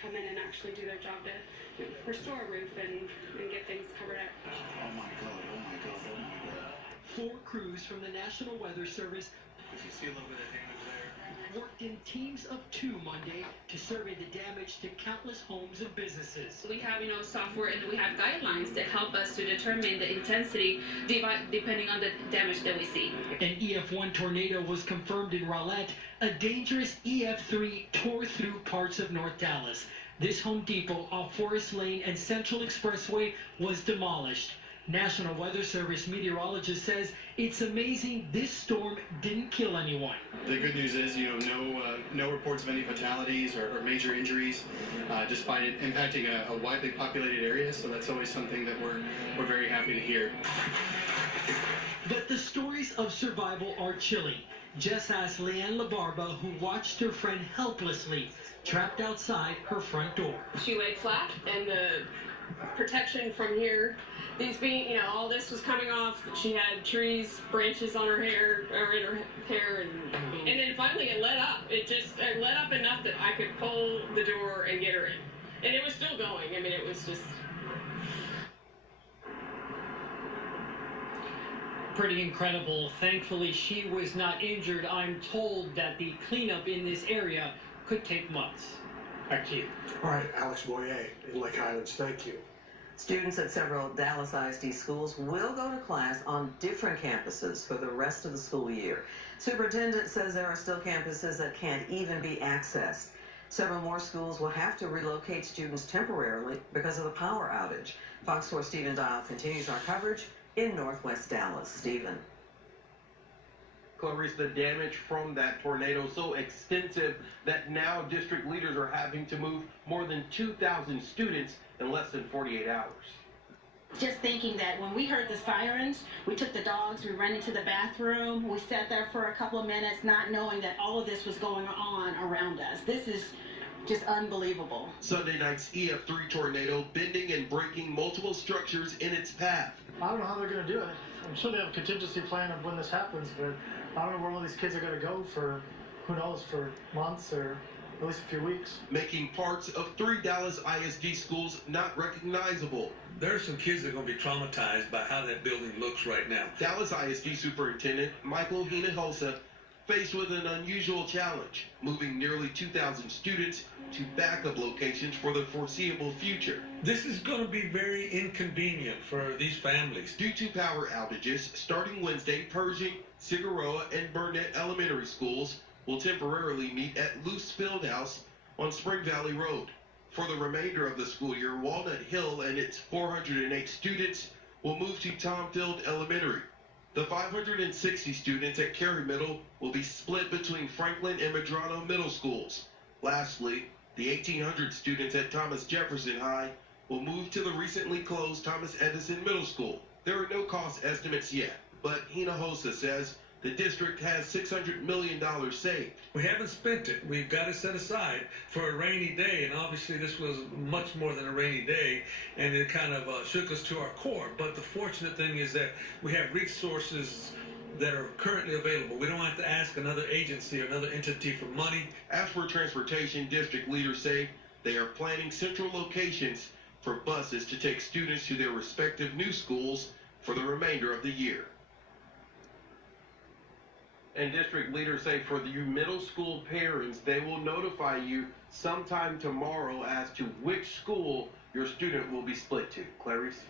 come in and actually do their job to restore a roof and get things covered up. Oh my God, oh my God, oh my God. 4 crews from the National Weather Service You see a little bit of damage there. worked in teams of 2 Monday to survey the damage to countless homes and businesses. We have, software, and we have guidelines that help us to determine the intensity depending on the damage that we see. An EF1 tornado was confirmed in Rowlett. A dangerous EF3 tore through parts of North Dallas. This Home Depot off Forest Lane and Central Expressway was demolished. National Weather Service meteorologist says it's amazing this storm didn't kill anyone. The good news is, no reports of any fatalities or major injuries, despite it impacting a widely populated area. So that's always something that we're very happy to hear. But the stories of survival are chilling. Just ask Leanne LaBarba, who watched her friend helplessly trapped outside her front door. She laid flat, and the protection from here, all this was coming off. She had trees, branches on her hair, or in her hair, and then finally it let up. It let up enough that I could pull the door and get her in. And it was still going. I mean, it was just... Pretty incredible. Thankfully, she was not injured. I'm told that the cleanup in this area could take months. Back to you. All right, Alex Boyer in Lake Highlands, thank you. Students at several Dallas ISD schools will go to class on different campuses for the rest of the school year. Superintendent says there are still campuses that can't even be accessed. Several more schools will have to relocate students temporarily because of the power outage. Fox 4 Stephen Dial continues our coverage in Northwest Dallas. Stephen. Clarice, the damage from that tornado so extensive that now district leaders are having to move more than 2,000 students in less than 48 hours. Just thinking that when we heard the sirens, we took the dogs, we ran into the bathroom, we sat there for a couple of minutes not knowing that all of this was going on around us. This is just unbelievable. Sunday night's EF3 tornado bending and breaking multiple structures in its path. I don't know how they're going to do it. I'm sure they have a contingency plan of when this happens, but I don't know where all these kids are going to go for, who knows, for months or at least a few weeks. Making parts of 3 Dallas ISD schools not recognizable. There are some kids that are going to be traumatized by how that building looks right now. Dallas ISD Superintendent Michael Hinojosa faced with an unusual challenge, moving nearly 2,000 students to backup locations for the foreseeable future. This is going to be very inconvenient for these families. Due to power outages, starting Wednesday, Pershing, Cigaroa, and Burnett Elementary Schools will temporarily meet at Luce Fieldhouse on Spring Valley Road. For the remainder of the school year, Walnut Hill and its 408 students will move to Tom Field Elementary. The 560 students at Cary Middle will be split between Franklin and Medrano Middle Schools. Lastly, the 1,800 students at Thomas Jefferson High will move to the recently closed Thomas Edison Middle School. There are no cost estimates yet, but Hinojosa says the district has $600 million saved. We haven't spent it. We've got it set aside for a rainy day, and obviously this was much more than a rainy day, and it kind of shook us to our core. But the fortunate thing is that we have resources that are currently available. We don't have to ask another agency or another entity for money. As for transportation, district leaders say they are planning central locations for buses to take students to their respective new schools for the remainder of the year. And district leaders say for you middle school parents, they will notify you sometime tomorrow as to which school your student will be split to. Clarice?